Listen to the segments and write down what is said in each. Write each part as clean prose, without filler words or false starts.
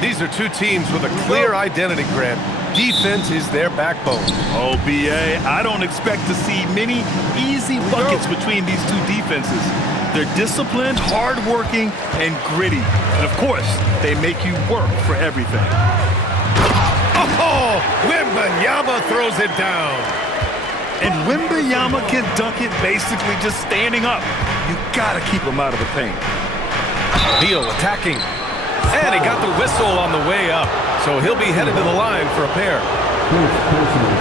These are two teams with a clear identity, Grant. Defense is their backbone. Oh, B.A., I don't expect to see many easy buckets between these two defenses. They're disciplined, hardworking, and gritty. And, of course, they make you work for everything. Oh, Wembanyama throws it down. And Wembanyama can dunk it basically just standing up. You got to keep him out of the paint. Beal attacking. And he got the whistle on the way up. So he'll be headed to the line for a pair.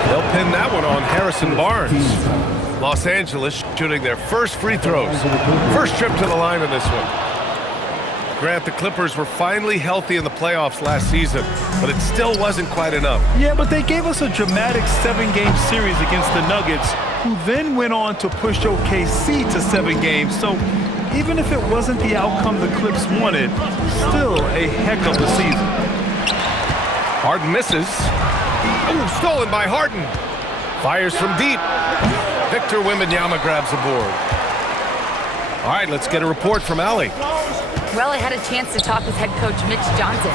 They'll pin that one on Harrison Barnes. Los Angeles shooting their first free throws. First trip to the line in this one. Grant, the Clippers were finally healthy in the playoffs last season, but it still wasn't quite enough. Yeah, but they gave us a dramatic 7-game series against the Nuggets, who then went on to push OKC to 7 games. So even if it wasn't the outcome the Clips wanted, still a heck of a season. Harden misses. Oh, stolen by Harden. Fires from deep. Victor Wembanyama grabs the board. All right, let's get a report from Allie. Well, I had a chance to talk with head coach Mitch Johnson.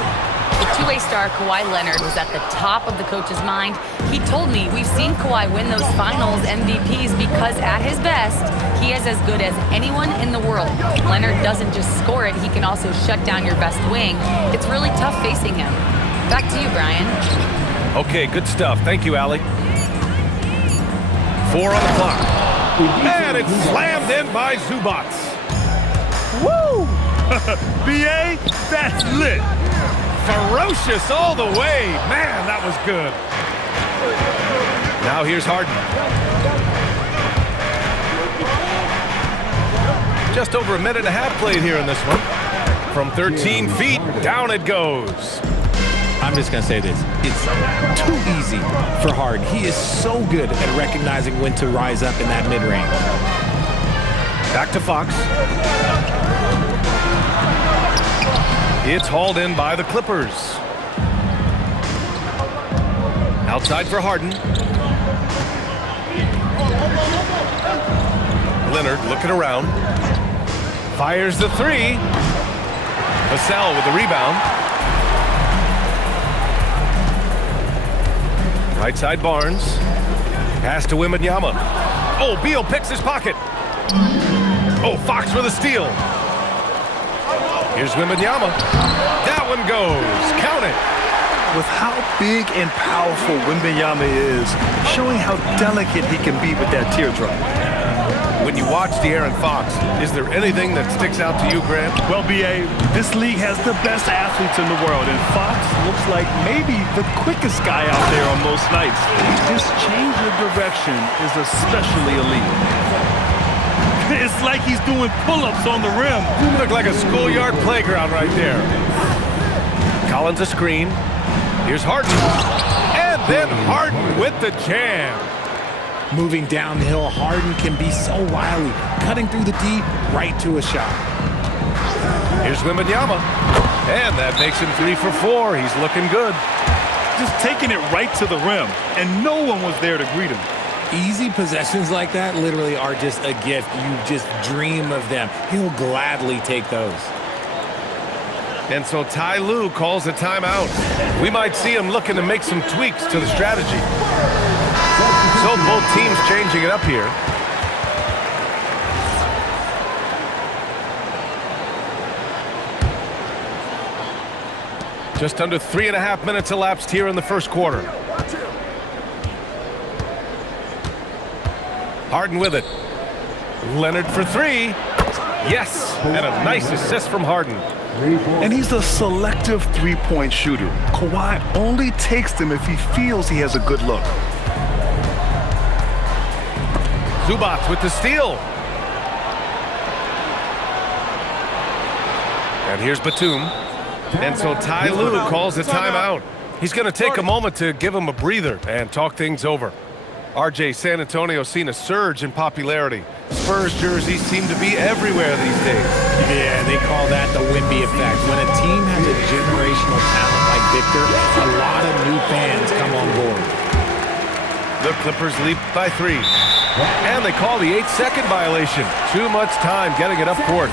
The two-way star Kawhi Leonard was at the top of the coach's mind. He told me we've seen Kawhi win those finals MVPs because at his best, he is as good as anyone in the world. Leonard doesn't just score it, he can also shut down your best wing. It's really tough facing him. Back to you, Brian. Okay, good stuff. Thank you, Allie. 4 on the clock. And it's slammed in by Zubac. Woo! B.A., that's lit. Ferocious all the way. Man, that was good. Now here's Harden. Just over a minute and a half played here in this one. From 13 feet, down it goes. I'm just going to say this. It's too easy for Harden. He is so good at recognizing when to rise up in that mid-range. Back to Fox. It's hauled in by the Clippers. Outside for Harden. Leonard looking around. Fires the three. Vassell with the rebound. Right side Barnes. Pass to Wembanyama. Oh, Beal picks his pocket. Oh, Fox with a steal. Here's Wembanyama. That one goes. Count it. With how big and powerful Wembanyama is, showing how delicate he can be with that teardrop. When you watch De'Aaron Fox, is there anything that sticks out to you, Grant? Well, B.A., this league has the best athletes in the world, and Fox looks like maybe the quickest guy out there on most nights. His change of direction is especially elite. It's like he's doing pull-ups on the rim. Look like a schoolyard playground right there. Collins a screen. Here's Harden. And then Harden with the jam. Moving downhill, Harden can be so wily. Cutting through the D, right to a shot. Here's Wembanyama. And that makes him 3 for 4. He's looking good. Just taking it right to the rim, and no one was there to greet him. Easy possessions like that literally are just a gift. You just dream of them. He'll gladly take those. And so Ty Lue calls a timeout. We might see him looking to make some tweaks to the strategy. So both teams changing it up here. Just under 3.5 minutes elapsed here in the first quarter. Harden with it. Leonard for 3. Yes, and a nice assist from Harden. And he's a selective three-point shooter. Kawhi only takes them if he feels he has a good look. Zubac with the steal. And here's Batum. And so Ty Lue calls a timeout. He's going to take a moment to give him a breather and talk things over. RJ, San Antonio's seen a surge in popularity. Spurs jerseys seem to be everywhere these days. Yeah, they call that the Wemby effect. When a team has a generational talent like Victor, a lot of new fans come on board. The Clippers leap by 3. And they call the 8-second violation. Too much time getting it up court.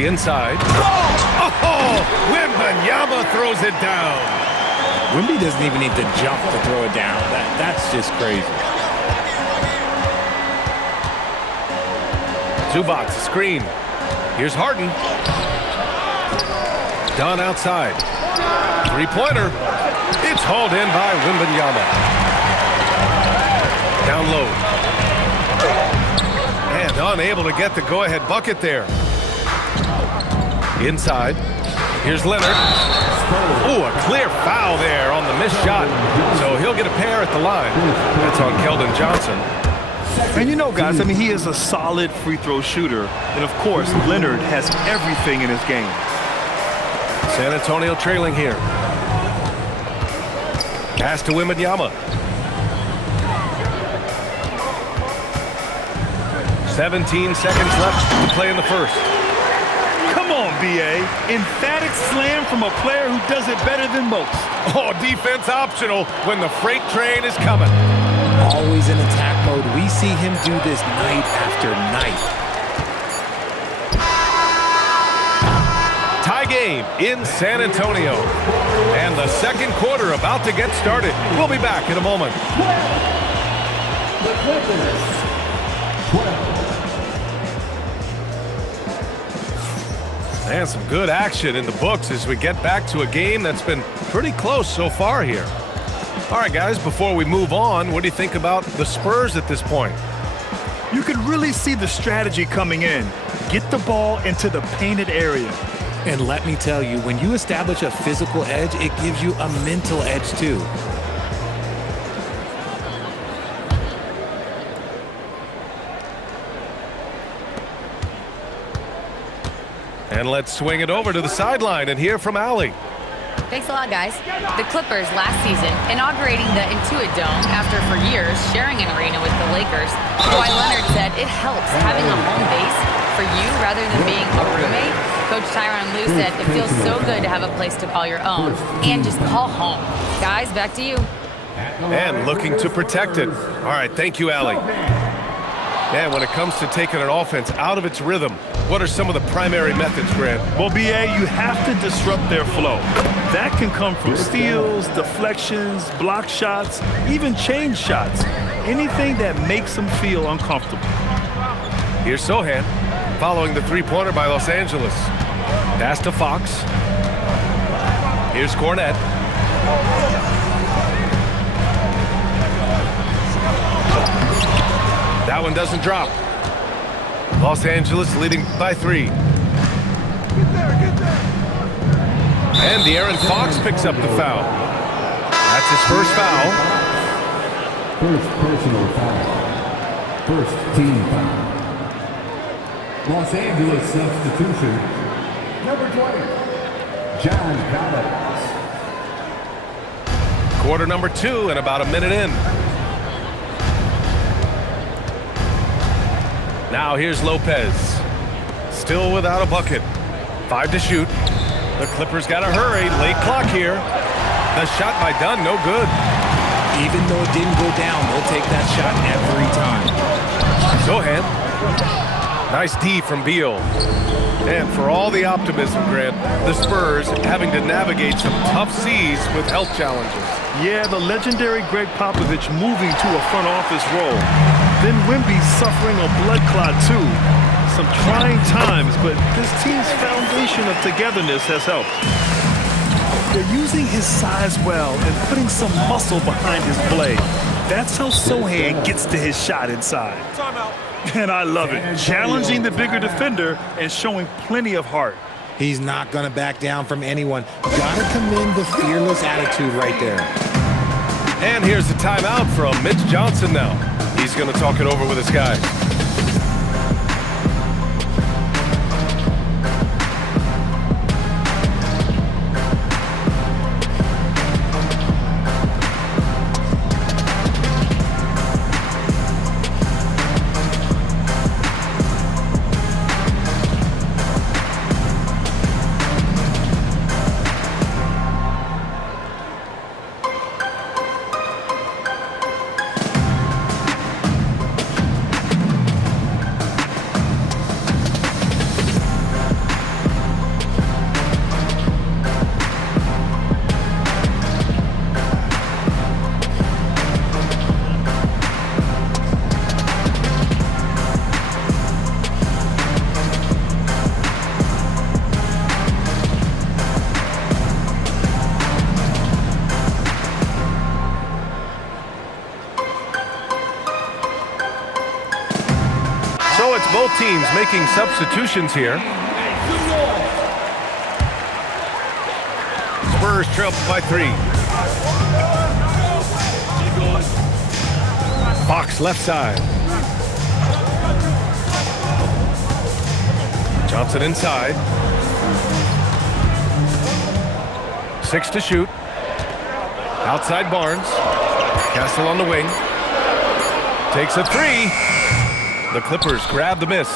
the inside. Oh! Wembanyama throws it down. Wemby doesn't even need to jump to throw it down. That's just crazy. Zubac, screen. Here's Harden. Dunn outside. Three-pointer. It's hauled in by Wembanyama. Down low. And unable to get the go-ahead bucket there. Inside. Here's Leonard. Oh, a clear foul there on the missed shot. So he'll get a pair at the line. That's on Keldon Johnson. And you know, guys, I mean, he is a solid free throw shooter. And, of course, Leonard has everything in his game. San Antonio trailing here. Pass to Wembanyama. 17 seconds left to play in the first. Come on, B.A. Emphatic slam from a player who does it better than most. Oh, defense optional when the freight train is coming. Always in attack mode. We see him do this night after night. Tie game in San Antonio. And the second quarter about to get started. We'll be back in a moment. And some good action in the books as we get back to a game that's been pretty close so far here. All right, guys, before we move on, what do you think about the Spurs at this point? You can really see the strategy coming in. Get the ball into the painted area. And let me tell you, when you establish a physical edge, it gives you a mental edge too. And let's swing it over to the sideline and hear from Allie. Thanks a lot, guys. The Clippers last season inaugurating the Intuit Dome after for years sharing an arena with the Lakers. Kawhi Leonard said it helps having a home base for you rather than being a roommate. Coach Tyronn Lue said it feels so good to have a place to call your own and just call home. Guys, back to you. And looking to protect it. All right, thank you, Allie. And when it comes to taking an offense out of its rhythm, what are some of the primary methods, Grant? Well, B.A., you have to disrupt their flow. That can come from steals, deflections, block shots, even change shots. Anything that makes them feel uncomfortable. Here's Sohan, following the three-pointer by Los Angeles. Pass to Fox. Here's Cornette. That one doesn't drop. Los Angeles leading by 3. And De'Aaron Fox picks up the foul. That's his first foul. First personal foul. First team foul. Los Angeles substitution. Number 20, John Collins. Quarter number 2 and about a minute in. Now here's Lopez. Still without a bucket. 5 to shoot. The Clippers got to hurry. Late clock here. The shot by Dunn, no good. Even though it didn't go down, they'll take that shot every time. Sohan. Nice D from Beal. And for all the optimism, Grant, the Spurs having to navigate some tough seas with health challenges. Yeah, the legendary Greg Popovich moving to a front office role. Then Wemby suffering a blood clot too. Some trying times, but this team's foundation of togetherness has helped. They're using his size well and putting some muscle behind his blade. That's how Sohan gets to his shot inside. And I love it. Challenging the bigger defender and showing plenty of heart. He's not going to back down from anyone. Gotta commend the fearless attitude right there. And here's the timeout from Mitch Johnson now. He's going to talk it over with his guys. Both teams making substitutions here. Spurs trail by 3. Fox left side. Johnson inside. 6 to shoot. Outside Barnes. Castle on the wing. Takes a 3. The Clippers grab the miss.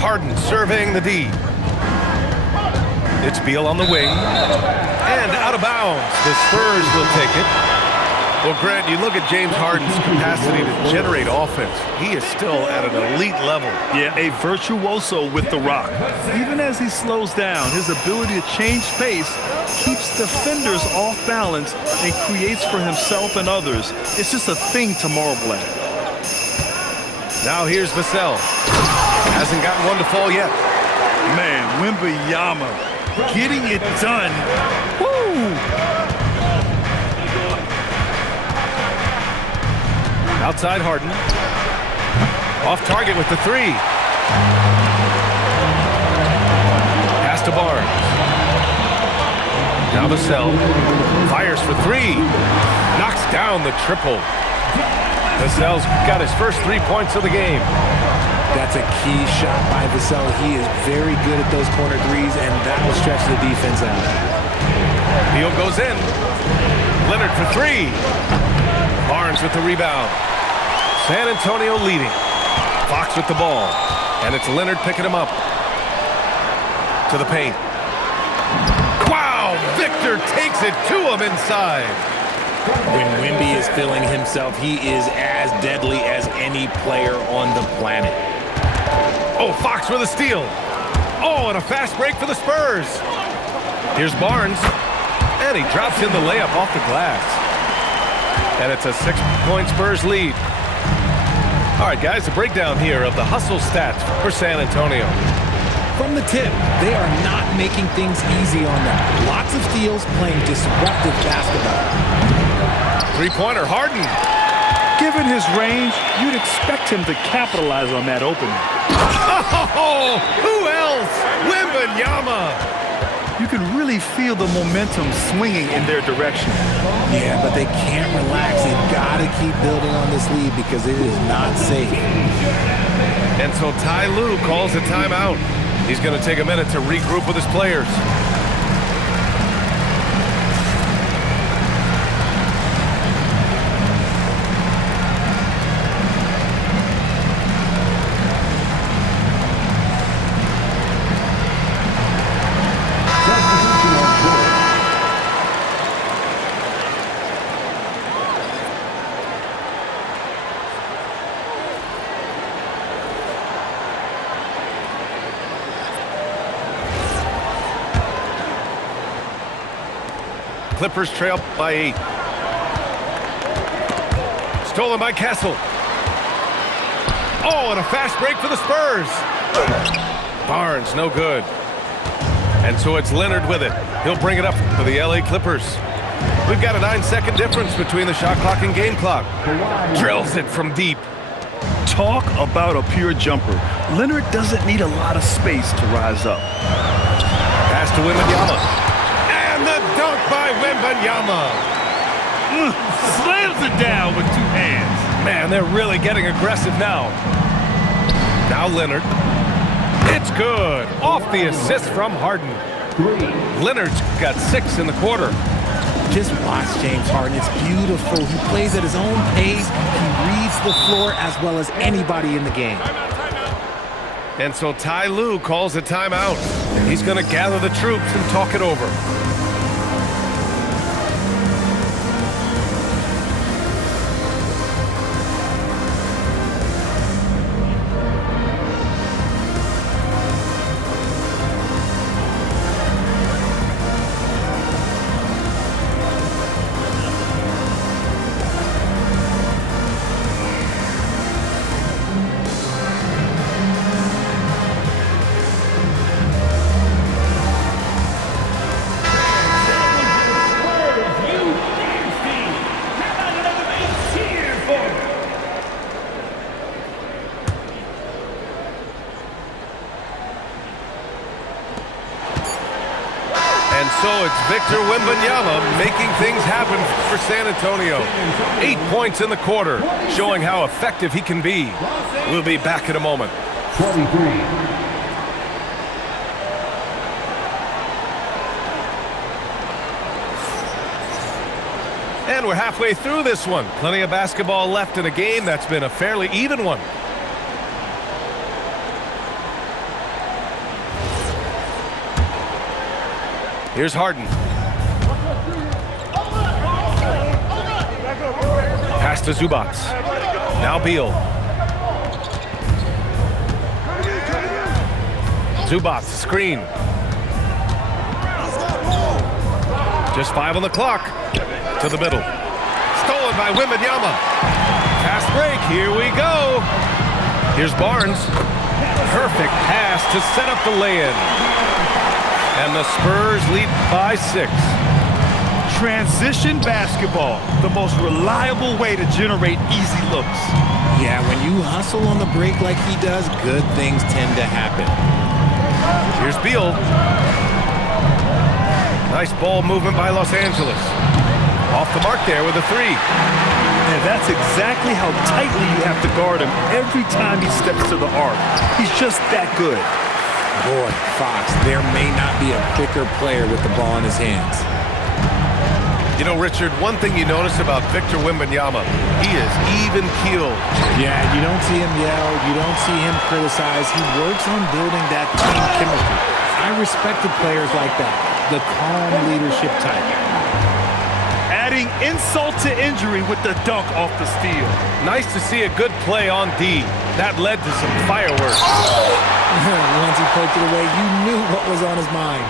Harden surveying the D. It's Beal on the wing. And out of bounds. The Spurs will take it. Well, Grant, you look at James Harden's capacity to generate offense. He is still at an elite level. Yeah, a virtuoso with the rock. Even as he slows down, his ability to change pace keeps defenders off balance and creates for himself and others. It's just a thing to marvel at. Now here's Vassell. Hasn't gotten one to fall yet. Man, Wembanyama getting it done. Woo! Outside Harden. Off target with the 3. Pass to Barnes. Now Vassell. Fires for 3. Knocks down the triple. Vassell's got his first 3 points of the game. That's a key shot by Vassell. He is very good at those corner threes, and that will stretch the defense out. Beal goes in. Leonard for 3. Barnes with the rebound. San Antonio leading. Fox with the ball. And it's Leonard picking him up. To the paint. Wow! Victor takes it to him inside. When Wemby is feeling himself, he is as deadly as any player on the planet. Oh, Fox with a steal. Oh, and a fast break for the Spurs. Here's Barnes. And he drops in the layup off the glass. And it's a 6-point Spurs lead. All right, guys, a breakdown here of the hustle stats for San Antonio. From the tip, they are not making things easy on them. Lots of steals, playing disruptive basketball. 3-pointer, Harden. Given his range, you'd expect him to capitalize on that opening. Oh, who else? Wembanyama. You can really feel the momentum swinging in their direction. Yeah, but they can't relax. They've got to keep building on this lead because it is not safe. And so Ty Lue calls a timeout. He's going to take a minute to regroup with his players. Clippers trail by 8. Stolen by Castle. Oh, and a fast break for the Spurs. Barnes, no good. And so it's Leonard with it. He'll bring it up for the LA Clippers. We've got a 9-second difference between the shot clock and game clock. Drills it from deep. Talk about a pure jumper. Leonard doesn't need a lot of space to rise up. Pass to Wembanyama. And the dunk by Wembanyama. Slams it down with 2 hands. Man, they're really getting aggressive now. Now Leonard. It's good. Off the assist from Harden. Leonard's got 6 in the quarter. Just watch James Harden. It's beautiful. He plays at his own pace. He reads the floor as well as anybody in the game. And so Ty Lue calls a timeout. He's going to gather the troops and talk it over. Victor Wembanyama making things happen for San Antonio. 8 points in the quarter, showing how effective he can be. We'll be back in a moment. 23. And we're halfway through this one. Plenty of basketball left in a game that's been a fairly even one. Here's Harden. Pass to Zubac. Now Beal. Zubac, screen. Just 5 on the clock. To the middle. Stolen by Wembanyama. Fast break. Here we go. Here's Barnes. Perfect pass to set up the lay-in. And the Spurs lead by 6. Transition basketball, the most reliable way to generate easy looks. Yeah, when you hustle on the break like he does, good things tend to happen. Here's Beal. Nice ball movement by Los Angeles. Off the mark there with a 3. And that's exactly how tightly you have to guard him every time he steps to the arc. He's just that good. Boy, Fox, there may not be a quicker player with the ball in his hands. You know, Richard, one thing you notice about Victor Wembanyama, he is even-keeled. Yeah, you don't see him yell. You don't see him criticize. He works on building that team chemistry. I respected players like that, the calm leadership type. Adding insult to injury with the dunk off the steal. Nice to see a good play on D. That led to some fireworks. Once he poked it away, you knew what was on his mind.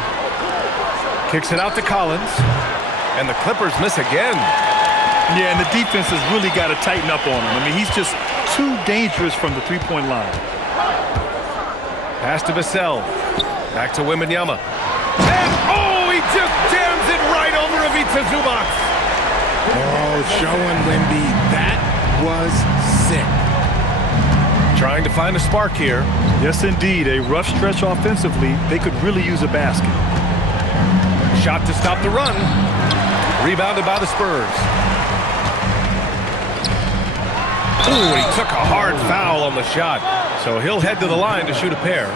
Kicks it out to Collins. And the Clippers miss again. Yeah, and the defense has really got to tighten up on him. I mean, he's just too dangerous from the three-point line. Pass to Vassell. Back to Wembanyama. And, oh, he just jams it right over Ivica Zubac. Oh, showing Wemby. That was sick. Trying to find a spark here. Yes, indeed. A rough stretch offensively. They could really use a basket. Shot to stop the run. Rebounded by the Spurs. Ooh, he took a hard foul on the shot. So he'll head to the line to shoot a pair.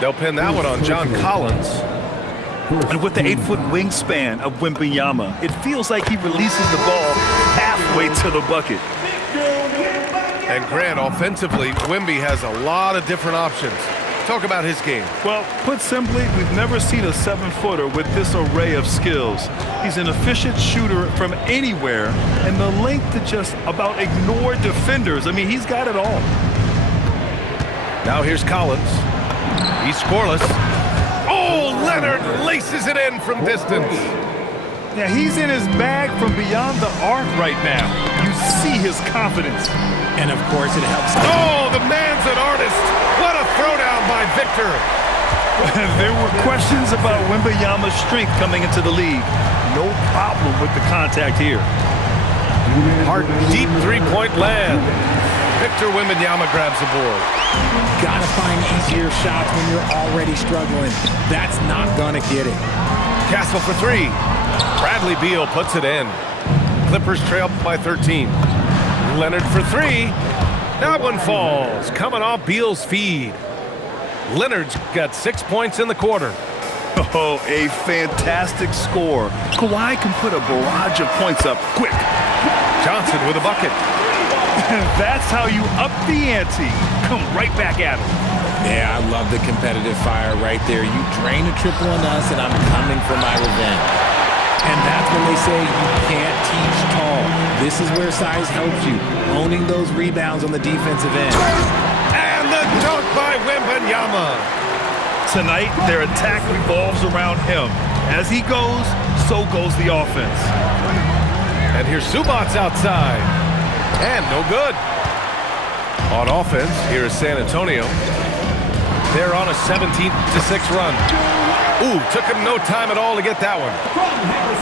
They'll pin that one on John Collins. And with the 8-foot wingspan of Wembanyama, it feels like he releases the ball halfway to the bucket. And Grant, offensively, Wemby has a lot of different options. Talk about his game. Well, put simply, we've never seen a 7-footer with this array of skills. He's an efficient shooter from anywhere, and the length to just about ignore defenders. I mean, he's got it all. Now here's Collins. He's scoreless. Oh, Leonard laces it in from distance. Yeah, he's in his bag from beyond the arc right now. You see his confidence. And, of course, it helps. Oh, the man's an artist. What a throwdown by Victor. There were questions about Wembanyama's strength coming into the league. No problem with the contact here. Harden, deep three-point land. Victor Wembanyama grabs the board. Gotta find easier shots when you're already struggling. That's not gonna get it. Castle for 3. Bradley Beal puts it in. Clippers trail by 13. Leonard for 3. That one falls, coming off Beal's feed. Leonard's got 6 points in the quarter. Oh, a fantastic score. Kawhi can put a barrage of points up quick. Johnson with a bucket. That's how you up the ante. Come right back at him. Yeah, I love the competitive fire right there. You drain a triple on us, and I'm coming for my revenge. And that's when they say you can't teach tall. This is where size helps you, owning those rebounds on the defensive end. And the dunk by Wembanyama. Tonight, their attack revolves around him. As he goes, so goes the offense. And here's Zubac outside. And no good. On offense, here is San Antonio. They're on a 17-6 run. Ooh, took him no time at all to get that one.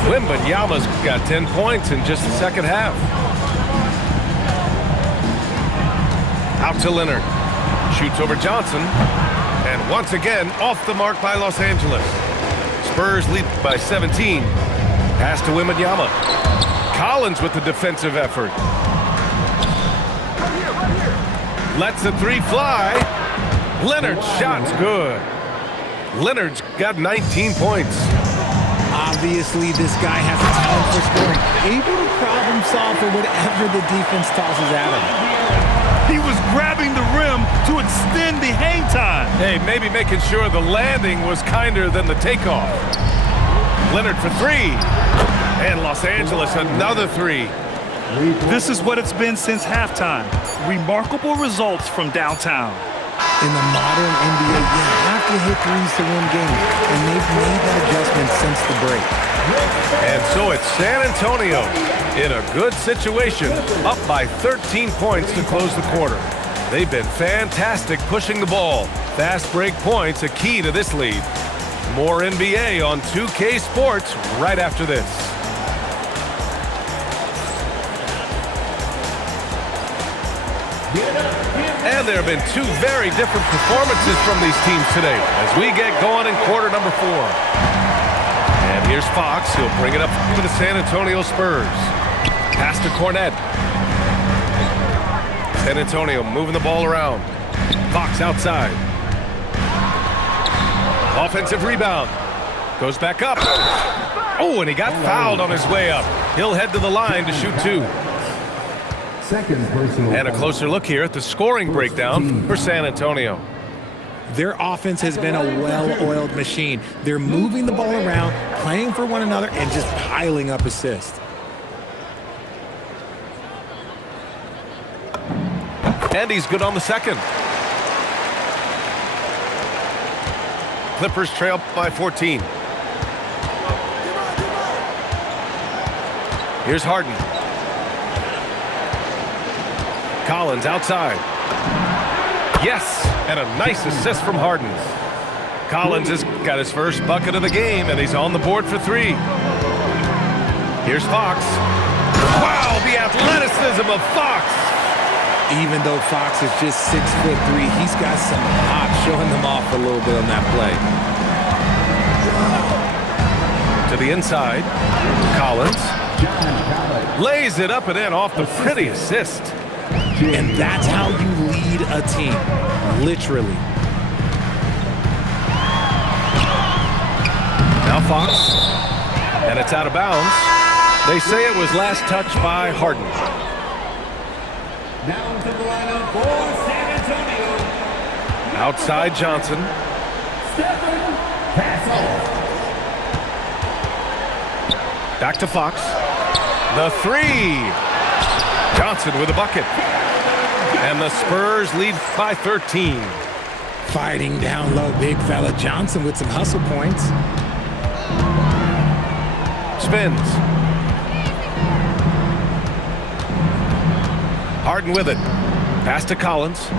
Wembanyama's got 10 points in just the second half. Out to Leonard. Shoots over Johnson. And once again, off the mark by Los Angeles. Spurs lead by 17. Pass to Wembanyama. Collins with the defensive effort. Lets the three fly. Leonard's shot's good. Leonard's got 19 points. Obviously, this guy has a talent for scoring. Able to problem solve for whatever the defense tosses at him. He was grabbing the rim to extend the hang time. Hey, maybe making sure the landing was kinder than the takeoff. Leonard for three. And Los Angeles, another three. This is what it's been since halftime. Remarkable results from downtown. In the modern NBA, you have to hit threes to win games, and they've made that adjustment since the break. And so it's San Antonio in a good situation, up by 13 points to close the quarter. They've been fantastic pushing the ball. Fast break points a key to this lead. More NBA on 2K Sports right after this. And there have been two very different performances from these teams today as we get going in quarter number 4. And here's Fox. He'll bring it up to the San Antonio Spurs. Pass to Cornet. San Antonio moving the ball around. Fox outside. Offensive rebound. Goes back up. Oh, and he got fouled on his way up. He'll head to the line to shoot 2. Second personal. And a closer look here at the scoring breakdown for San Antonio. Their offense has been a well-oiled machine. They're moving the ball around, playing for one another, and just piling up assists. And he's good on the second. Clippers trail by 14. Here's Harden. Collins outside. Yes, and a nice assist from Harden. Collins has got his first bucket of the game, and he's on the board for 3. Here's Fox. Wow, the athleticism of Fox. Even though Fox is just 6'3", he's got some hop showing them off a little bit on that play. To the inside. Collins. Lays it up and in off the pretty assist. And that's how you lead a team, literally. Now Fox, and it's out of bounds. They say it was last touched by Harden. Down to the lineup for San Antonio. Outside Johnson. Stephen Castle. Back to Fox. The 3. Johnson with a bucket. And the Spurs lead by 13. Fighting down low, big fella Johnson with some hustle points. Spins. Harden with it. Pass to Collins.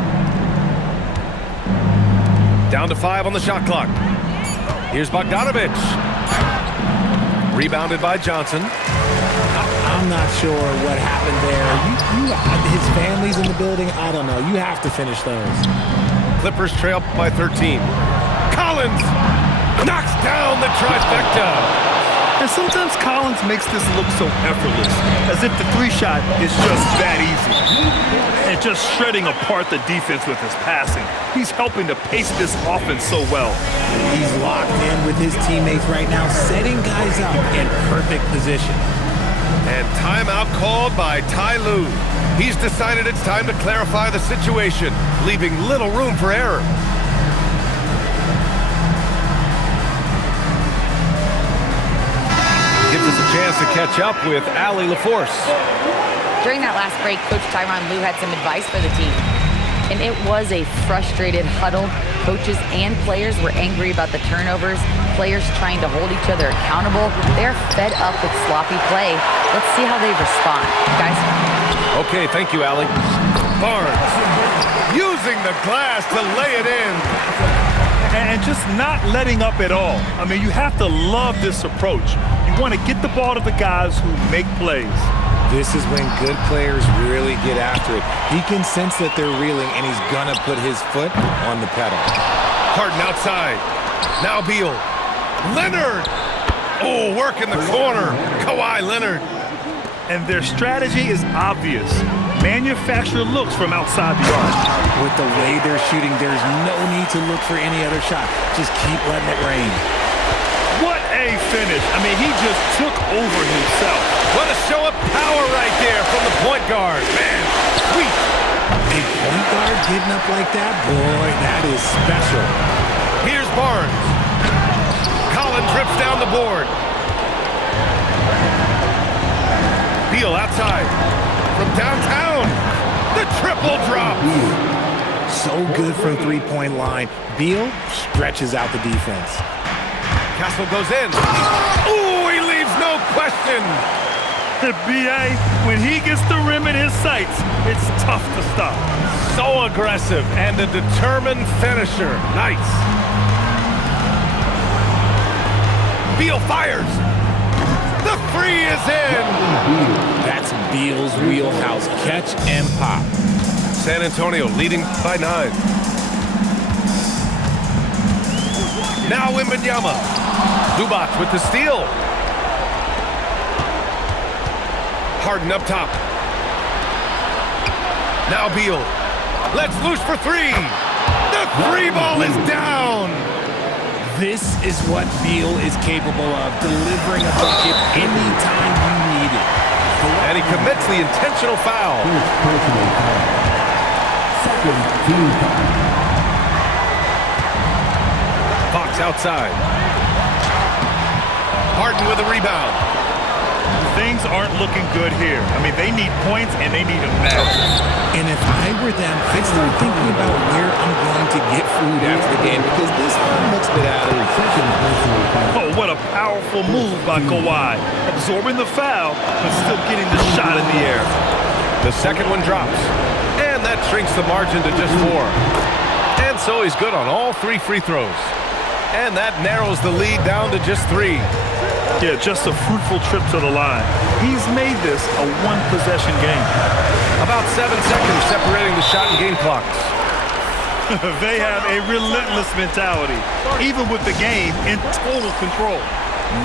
Down to 5 on the shot clock. Here's Bogdanović. Rebounded by Johnson. I'm not sure what happened there. His family's in the building. I don't know. You have to finish those. Clippers trail by 13. Collins knocks down the trifecta. And sometimes Collins makes this look so effortless, as if the 3-shot is just that easy. And just shredding apart the defense with his passing. He's helping to pace this offense so well. He's locked in with his teammates right now, setting guys up in perfect position. And timeout called by Ty Lue. He's decided it's time to clarify the situation, leaving little room for error. Gives us a chance to catch up with Allie LaForce. During that last break, Coach Tyronn Lue had some advice for the team. And it was a frustrated huddle. Coaches and players were angry about the turnovers. Players trying to hold each other accountable. They're fed up with sloppy play. Let's see how they respond, guys. Okay, thank you, Allie. Barnes using the glass to lay it in. And just not letting up at all. I mean, you have to love this approach. You want to get the ball to the guys who make plays. This is when good players really get after it. He can sense that they're reeling, and he's going to put his foot on the pedal. Harden outside. Now Beal. Leonard. Oh, work in the corner. Kawhi Leonard. And their strategy is obvious. Manufacture looks from outside the arc. With the way they're shooting, there's no need to look for any other shot. Just keep letting it rain. What a finish. I mean, he just took over himself. What a show of power right there from the point guard. Man, sweet. A point guard getting up like that? Boy, that is special. Here's Barnes. Collins rips down the board. Beal outside. From downtown. The triple drop. So good from three-point line. Beal stretches out the defense. Castle goes in. Ooh, he leaves no question. B.A., when he gets the rim in his sights, it's tough to stop. So aggressive and a determined finisher. Nice. Beal fires. The three is in. That's Beal's wheelhouse. Catch and pop. San Antonio leading by 9. Now Wembanyama. Zubac with the steal. Harden up top. Now Beal. Let's loose for 3. The 3 ball is down. This is what Beal is capable of, delivering a bucket anytime you need it. And he commits the intentional foul. First personal foul. Second team foul. Fox outside. Harden with a rebound. Things aren't looking good here. I mean, they need points and they need them now. And if I were them, I'd start thinking about where I'm going to get food after the game because this one looks a bit out of reach. Second personal foul. Oh, what a powerful move by Kawhi. Absorbing the foul, but still getting the shot in the air. The second one drops. And that shrinks the margin to just 4. And so he's good on all 3 free throws. And that narrows the lead down to just 3. Yeah, just a fruitful trip to the line. He's made this a one-possession game. About 7 seconds separating the shot and game clocks. They have a relentless mentality, even with the game in total control.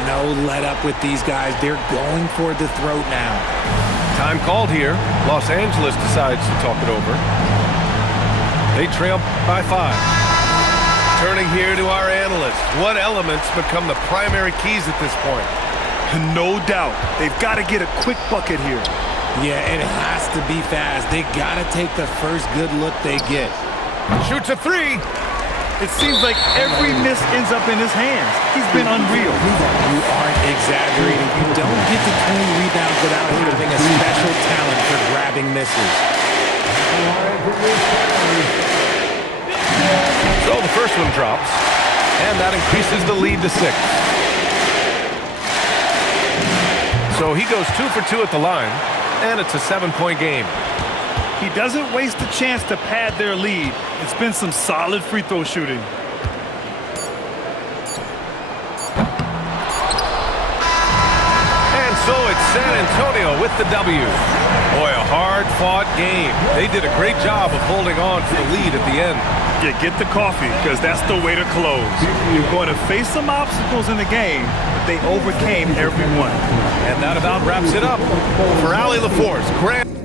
No let up with these guys. They're going for the throat now. Time called here. Los Angeles decides to talk it over. They trail by 5. Turning here to our analysts. What elements become the primary keys at this point? No doubt. They've got to get a quick bucket here. Yeah, it has to be fast. They got to take the first good look they get. Shoots a 3. It seems like every miss ends up in his hands. He's been unreal. You aren't exaggerating. You don't get to 20 rebounds without having a special talent for grabbing misses. So the first one drops, and that increases the lead to 6. So he goes 2 for 2 at the line, and it's a 7-point game. He doesn't waste a chance to pad their lead. It's been some solid free throw shooting. And so it's San Antonio with the W. Boy, a hard-fought game. They did a great job of holding on to the lead at the end. Yeah, get the coffee, because that's the way to close. You're going to face some obstacles in the game, but they overcame every one. And that about wraps it up. For Allie LaForce, Grant.